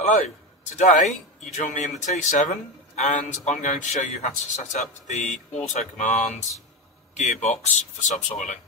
Hello, today you join me in the T7 and I'm going to show you how to set up the auto command gearbox for subsoiling.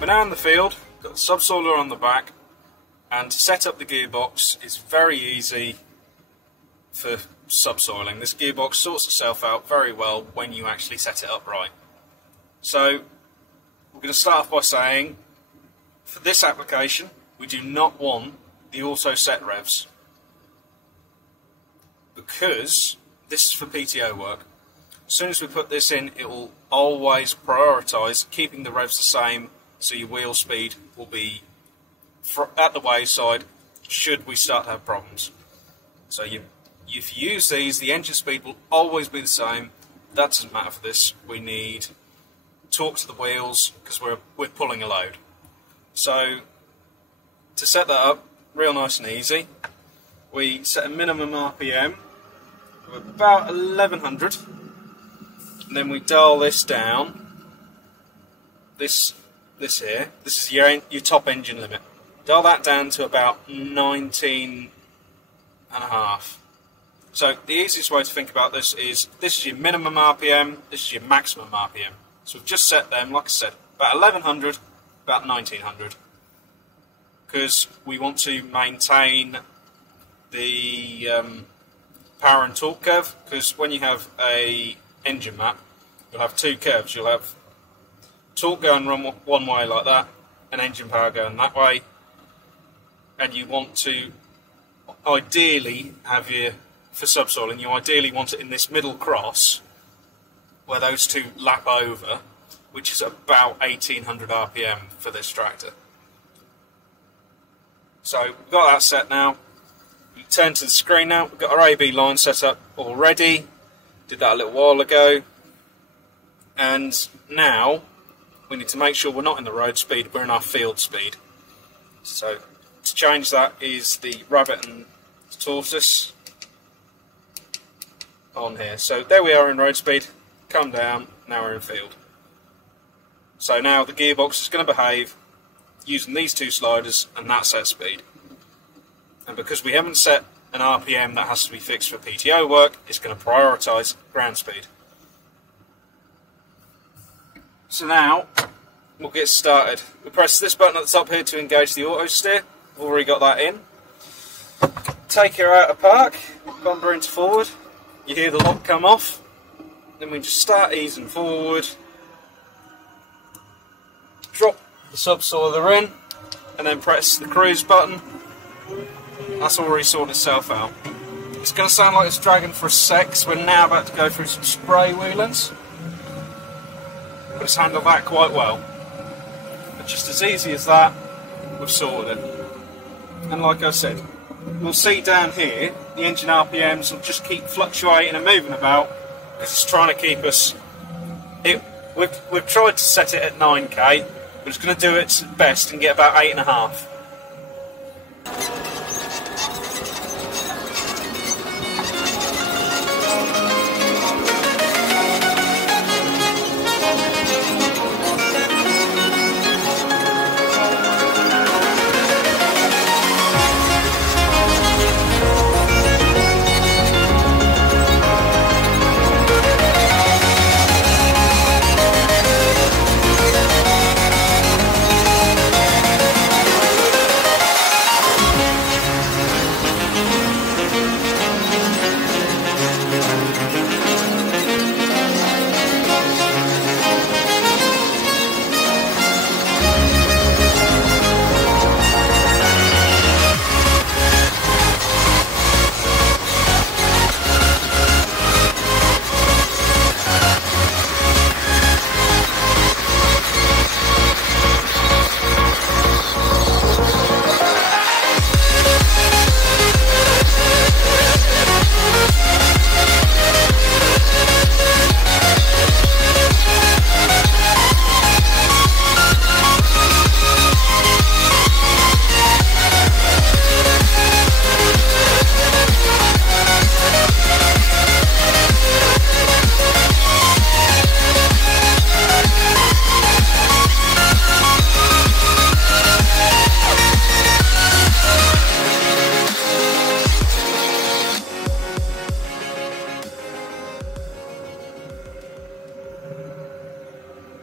We're now in the field, got the subsoiler on the back, and to set up the gearbox is very easy for subsoiling. This gearbox sorts itself out very well when you actually set it up right. So we're going to start off by saying, for this application, we do not want the auto set revs, because this is for PTO work. As soon as we put this in, it will always prioritise keeping the revs the same, so your wheel speed will be at the wayside should we start to have problems. So if you use these, the engine speed will always be the same. That doesn't matter for this. We need torque to the wheels because we're pulling a load. So to set that up, real nice and easy, we set a minimum RPM of about 1100, and then we dial this down. This here, this is your top engine limit. Dial that down to about 19 and a half. So the easiest way to think about this is your minimum RPM, this is your maximum RPM. So we've just set them, like I said, about 1100, about 1900. Because we want to maintain the power and torque curve, because when you have a engine map, you'll have two curves. You'll have torque going one way like that, and engine power going that way, and you want to ideally have for subsoiling, you ideally want it in this middle cross where those two lap over, which is about 1800 RPM for this tractor. So we've got that set now. We turn to the screen now. We've got our AB line set up already, did that a little while ago, and now we need to make sure we're not in the road speed, we're in our field speed. So to change that is the rabbit and tortoise on here. So there we are in road speed, come down, now we're in field. So now the gearbox is going to behave using these two sliders and that set speed. And because we haven't set an RPM that has to be fixed for PTO work, it's going to prioritise ground speed. So now we'll get started. We press this button at the top here to engage the auto steer. We've already got that in. Take her out of park, bumper into forward. You hear the lock come off. Then we just start easing forward. Drop the subsoiler in, and then press the cruise button. That's already sorted itself out. It's going to sound like it's dragging for a sec, so we're now about to go through some spray wheelings. But it's handled that quite well. But just as easy as that, we've sorted it. And like I said, we'll see down here, the engine RPMs will just keep fluctuating and moving about because it's trying to keep us. We've tried to set it at 9k, but it's going to do its best and get about 8.5.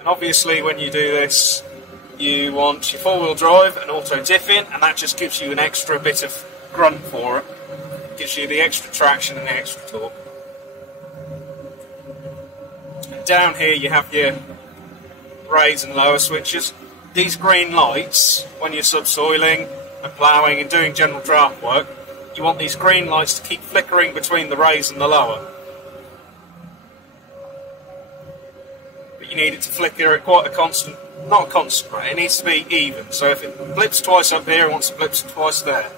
Obviously, when you do this, you want your four-wheel drive and auto diffing, and that just gives you an extra bit of grunt for it. Gives you the extra traction and the extra torque. And down here you have your raise and lower switches. These green lights, when you're subsoiling and ploughing and doing general draft work, you want these green lights to keep flickering between the raise and the lower. You need it to flicker at quite a constant, not a constant rate, it needs to be even. So if it blips twice up here, it wants to blip twice there.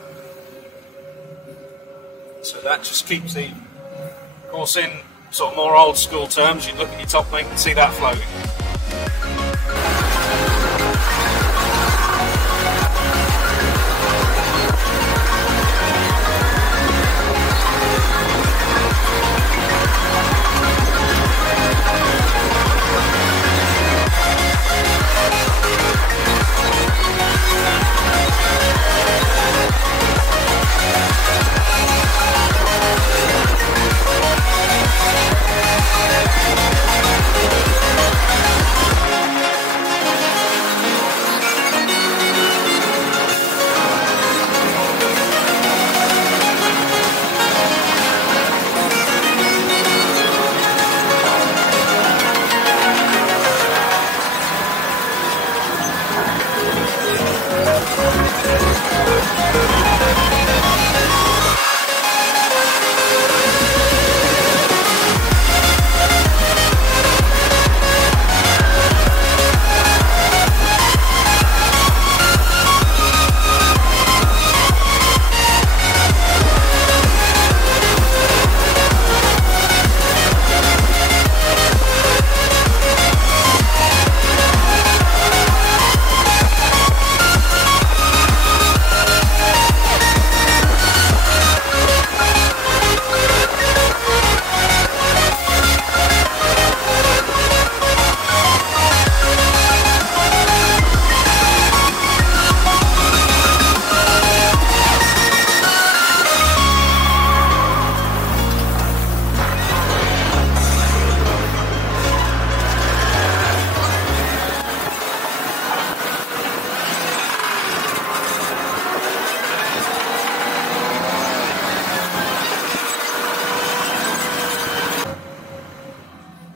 So that just keeps the, of course, in sort of more old school terms, you look at your top link and see that floating.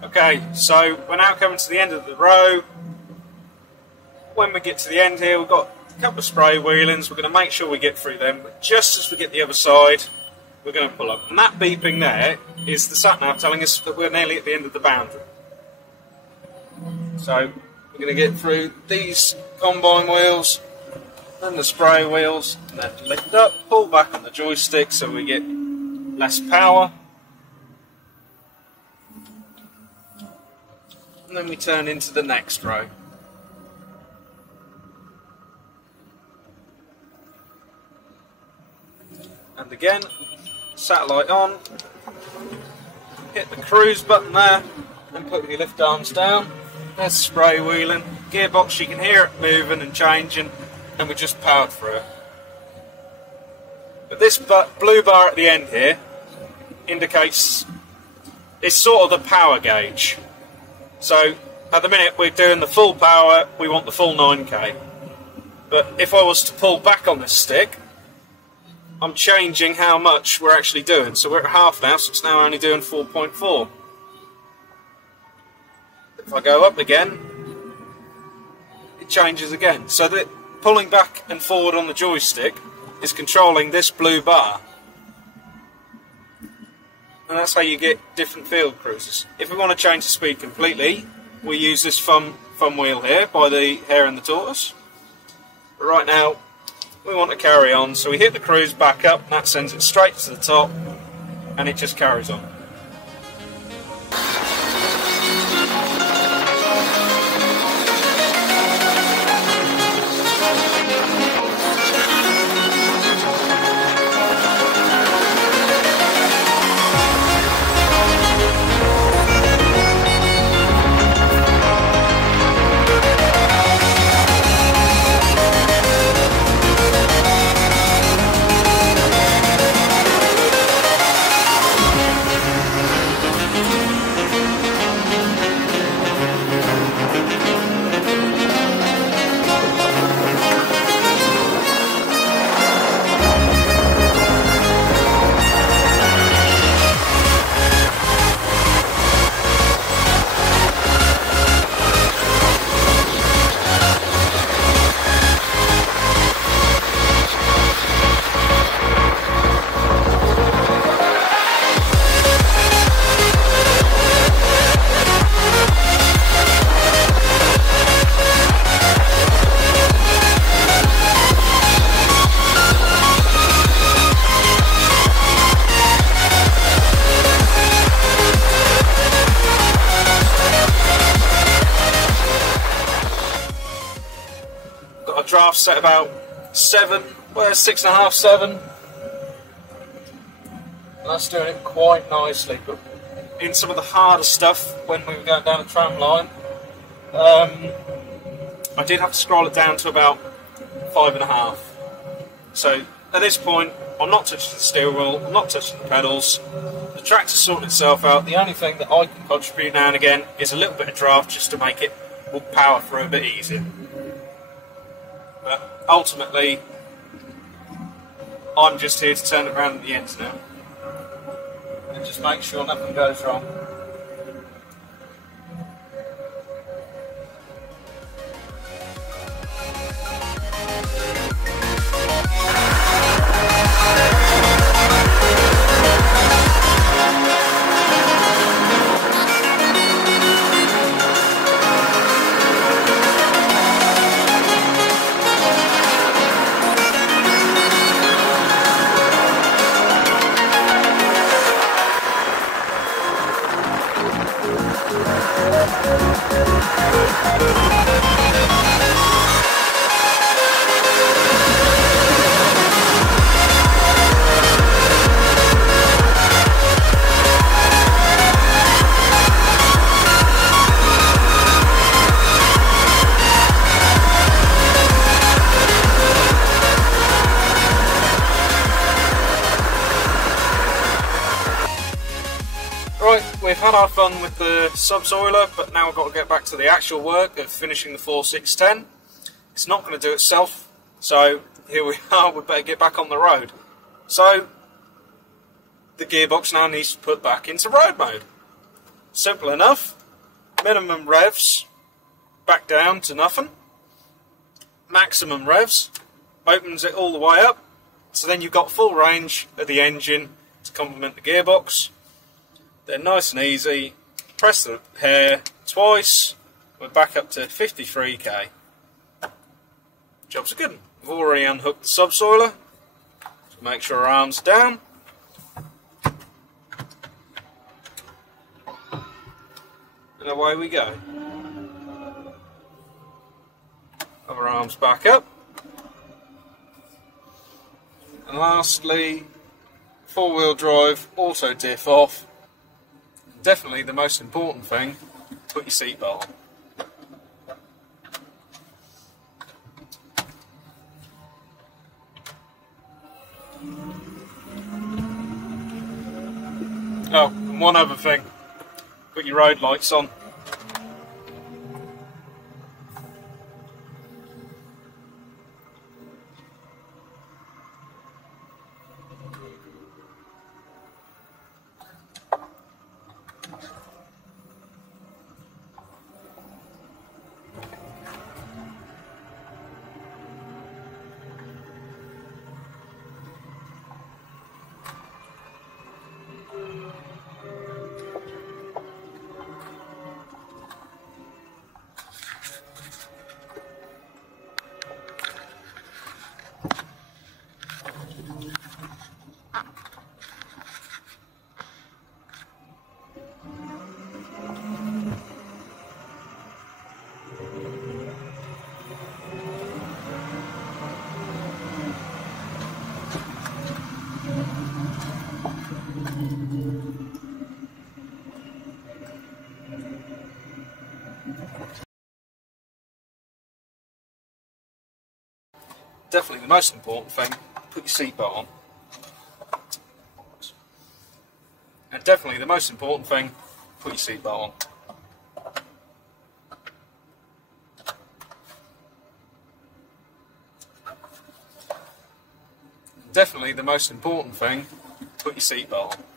Okay, so we're now coming to the end of the row. When we get to the end here, we've got a couple of spray wheelings. We're going to make sure we get through them, but just as we get the other side, we're going to pull up. And that beeping there is the sat-nav telling us that we're nearly at the end of the boundary. So we're going to get through these combine wheels, then the spray wheels, and then lift up, pull back on the joystick so we get less power. And then we turn into the next row. And again, satellite on, hit the cruise button there, and put your lift arms down. There's spray wheeling. Gearbox, you can hear it moving and changing, and we just powered through it. But this blue bar at the end here indicates it's sort of the power gauge. So at the minute we're doing the full power, we want the full 9k. But if I was to pull back on this stick, I'm changing how much we're actually doing. So we're at half now, so it's now only doing 4.4. If I go up again, it changes again. So that pulling back and forward on the joystick is controlling this blue bar. And that's how you get different field cruises. If we want to change the speed completely, we use this thumb wheel here by the hare and the tortoise. But right now, we want to carry on, so we hit the cruise back up, and that sends it straight to the top, and it just carries on. Draft set about 7, well 6.5, 7. And that's doing it quite nicely. But in some of the harder stuff, when we were going down the tram line, I did have to scroll it down to about 5.5. So at this point, I'm not touching the steering wheel, I'm not touching the pedals. The tractor's sorting itself out. The only thing that I can contribute now and again is a little bit of draft just to make it power through a bit easier. But ultimately, I'm just here to turn it around at the ends now and just make sure nothing goes wrong. Right, we've had our fun with the subsoiler, but now we've got to get back to the actual work of finishing the 4610. It's not going to do itself, so here we are, we better get back on the road. So, the gearbox now needs to put back into road mode. Simple enough. Minimum revs, back down to nothing. Maximum revs, opens it all the way up, so then you've got full range of the engine to complement the gearbox. Then nice and easy, press the hair twice, we're back up to 53k. Job's a good one. We've already unhooked the subsoiler. So make sure our arm's down. And away we go. Other arms back up. And lastly, 4-wheel drive, auto diff off. Definitely the most important thing, put your seatbelt on. Oh, and one other thing, put your road lights on. Definitely the most important thing, put your seatbelt on. And definitely the most important thing, put your seatbelt on. Definitely the most important thing, put your seatbelt on.